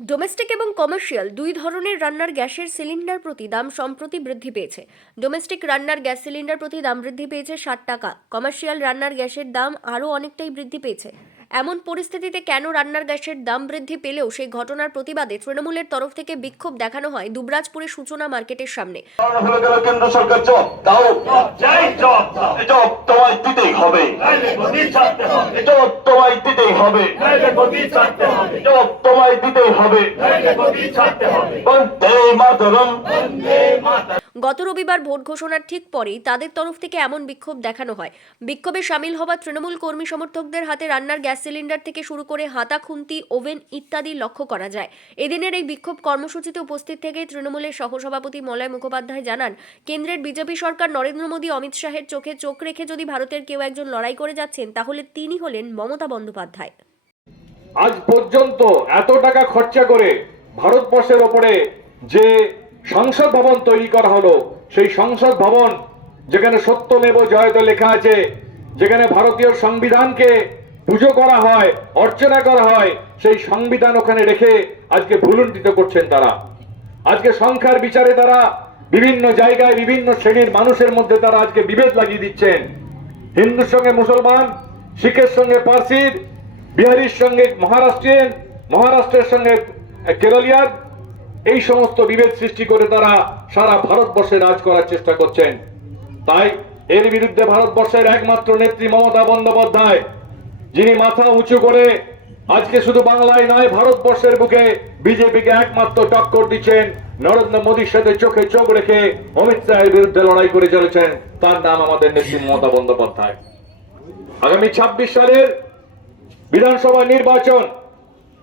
Domestic এবং commercial দুই ধরনের রান্নার গ্যাসের সিলিন্ডার প্রতি দাম সম্প্রতি বৃদ্ধি পেয়েছে। ডোমেস্টিক রান্নার গ্যাস সিলিন্ডার প্রতি দাম বৃদ্ধি পেয়েছে 60 টাকা। কমার্শিয়াল রান্নার গ্যাসের দাম আরও অনেকটাই বৃদ্ধি পেয়েছে। এমন পরিস্থিতিতে কেন রান্নার গ্যাসের দাম বৃদ্ধি পেলেও সেই ঘটনার প্রতিবাদে তৃণমূলের তরফ থেকে বিক্ষোভ দেখানো হয় দুবরাজপুরের সূচনা মার্কেটের সামনে। কেন্দ্র সরকার জব দাও, জব তোমায় দিতেই হবে, জব তোমায় দিতেই হবে, জব তোমায় দিতেই হবে। বন্দে মাতরম। গত রবিবার ভোট ঘোষণার ঠিক পরেই তাদের তরফ থেকে এমন বিক্ষোভ দেখানো হয়। বিক্ষোভে সামিল হওয়া তৃণমূল কর্মী সমর্থকদের হাতে রান্নার গ্যাস সিলিন্ডার থেকে শুরু করে হাতা, খুন্তি, ওভেন ইত্যাদি লক্ষ্য করা যায়। এদিনের এই বিক্ষোভ কর্মসূচিতে উপস্থিত থেকে তৃণমূলের সহসভাপতি মলয় মুখোপাধ্যায় জানান, কেন্দ্রের বিজেপি সরকার নরেন্দ্র মোদী, অমিত শাহের চোখে চোখ রেখে যদি ভারতের কেউ একজন লড়াই করে যাচ্ছেন তাহলে তিনি হলেন মমতা বন্দ্যোপাধ্যায়। আজ পর্যন্ত এত টাকা খরচা করে ভারতবর্ষের ওপরে যে সংসদ ভবন তৈরি করা হলো, সেই সংসদ ভবন যেখানে সত্যমেব জয়তে লেখা আছে, যেখানে ভারতীয় সংবিধানকে পুজো করা হয়, অর্চনা করা হয়, সেই সংবিধান ওখানে রেখে আজকে ভুলুণ্ঠিত করছেন তারা। আজকে সংখ্যার বিচারে তারা বিভিন্ন জায়গায় বিভিন্ন শ্রেণীর মানুষের মধ্যে তারা আজকে বিভেদ লাগিয়ে দিচ্ছেন। হিন্দুর সঙ্গে মুসলমান, শিখের সঙ্গে পার্সির, বিহারির সঙ্গে মহারাষ্ট্রিয়ান, মহারাষ্ট্রের সঙ্গে কেরলিয়ান, এই সমস্ত বিভেদ সৃষ্টি করে তারা সারা ভারতবর্ষে রাজ করার চেষ্টা করছেন। তাই এর বিরুদ্ধে ভারতবর্ষের একমাত্র নেত্রী মমতা বন্দ্যোপাধ্যায়, যিনি মাথা উঁচু করে আজকে শুধু বাংলায় নয় ভারতবর্ষের বুকে বিজেপিকে একমাত্র টক্কর দিচ্ছেন, নরেন্দ্র মোদীর সাথে চোখে চোখ রেখে অমিত শাহের বিরুদ্ধে লড়াই করে চলেছেন, তার নাম আমাদের নেত্রী মমতা বন্দ্যোপাধ্যায়। আগামী 26 সালের বিধানসভা নির্বাচন,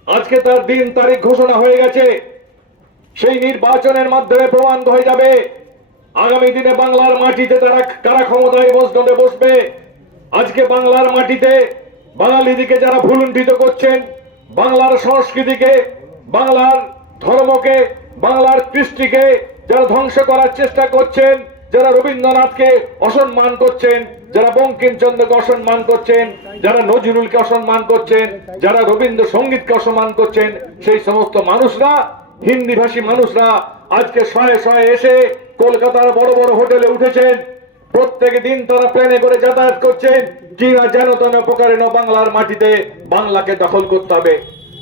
আজকে তার দিন তারিখ ঘোষণা হয়ে গেছে। সেই নির্বাচনের মাধ্যমে প্রমাণ হয়ে যাবে আগামী দিনে বাংলার মাটিতে তারা কারা ক্ষমতায় বসবে। আজকে বাংলার মাটিতে বাঙালিদিকে যারা ভুলুণ্ঠিত করছেন, বাংলার সংস্কৃতিকে, বাংলার ধর্মকে, বাংলার কৃষ্টিকে যারা ধ্বংস করার চেষ্টা করছেন, যারা রবীন্দ্রনাথকে অসম্মান করছেন, যারা বঙ্কিমচন্দ্রকে অসম্মান করছেন, যারা নজরুলকে অসম্মান করছেন, যারা রবীন্দ্রসঙ্গীতকে অসম্মান করছেন, সেই সমস্ত মানুষরা, হিন্দি ভাষী মানুষরা আজকে শয়ে শয়ে এসে কলকাতার বড় বড় হোটেলে উঠেছেন। প্রত্যেক দিন তারা প্লেনে করে যাতায়াত করছেন, চীনা যেন তেন প্রকারে বাংলার মাটিতে বাংলাকে দখল করতে হবে।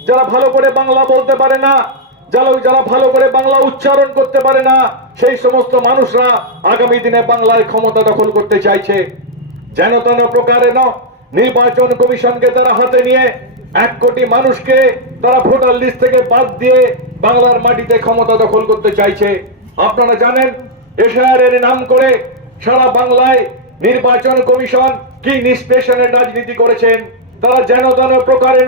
যারা ভালো করে বাংলা বলতে পারে না, যারা ভালো করে বাংলা উচ্চারণ করতে পারে না, সেই সমস্ত মানুষরা আগামী দিনে বাংলার ক্ষমতা দখল করতে চাইছে। যেন তেন প্রকারে নির্বাচন কমিশনকে তারা হাতে নিয়ে 1 কোটি মানুষকে তারা ভোটার লিস্ট থেকে বাদ দিয়ে বাংলার মাটিতে ক্ষমতা দখল করতে চাইছে। আপনারা জানেন এশারের নাম করে সারা বাংলায় নির্বাচন কমিশন কি নিষ্পেষণের রাজনীতি করেছেন। তারা যেন তেন প্রকারে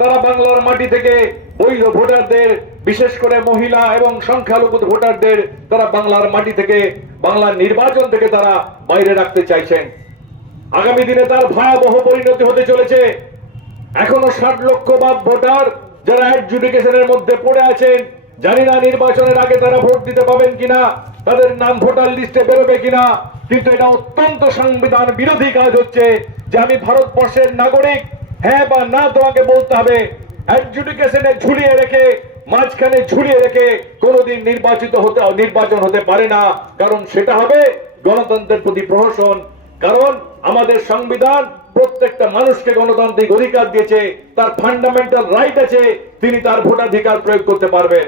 তারা বাংলার মাটি থেকে বৈধ ভোটারদের, বিশেষ করে মহিলা এবং সংখ্যালঘু ভোটারদের তারা বাংলার মাটি থেকে, বাংলার নির্বাচন থেকে তারা বাইরে রাখতে চাইছেন। আগামী দিনে তার ভয়াবহ পরিণতি হতে চলেছে। এখনো 60 লক্ষ ভোটার যারা অ্যাডজুডিকেশনের মধ্যে পড়ে আছেন, জানি না নির্বাচনের আগে তারা ভোট দিতে পাবেন কিনা, তাদের নাম ভোটার লিস্টে বেরোবে কিনা, কিন্তু এটা অত্যন্ত সংবিধান বিরোধী কাজ হচ্ছে যে আমি ভারতবর্ষের নাগরিক, হ্যাঁ বা না তোমাকে বলতে হবে। অ্যাডজুডিকেশনে ঝুলিয়ে রেখে, মাঝখানে ঝুলিয়ে রেখে কোনোদিন নির্বাচন হতে পারে না, কারণ সেটা হবে গণতন্ত্রের প্রতি প্রহসন। কারণ আমাদের সংবিধান প্রত্যেকটা মানুষকে গণতান্ত্রিক অধিকার দিয়েছে, তার ফান্ডামেন্টাল রাইট আছে, তিনি তার ভোটাধিকার প্রয়োগ করতে পারবেন।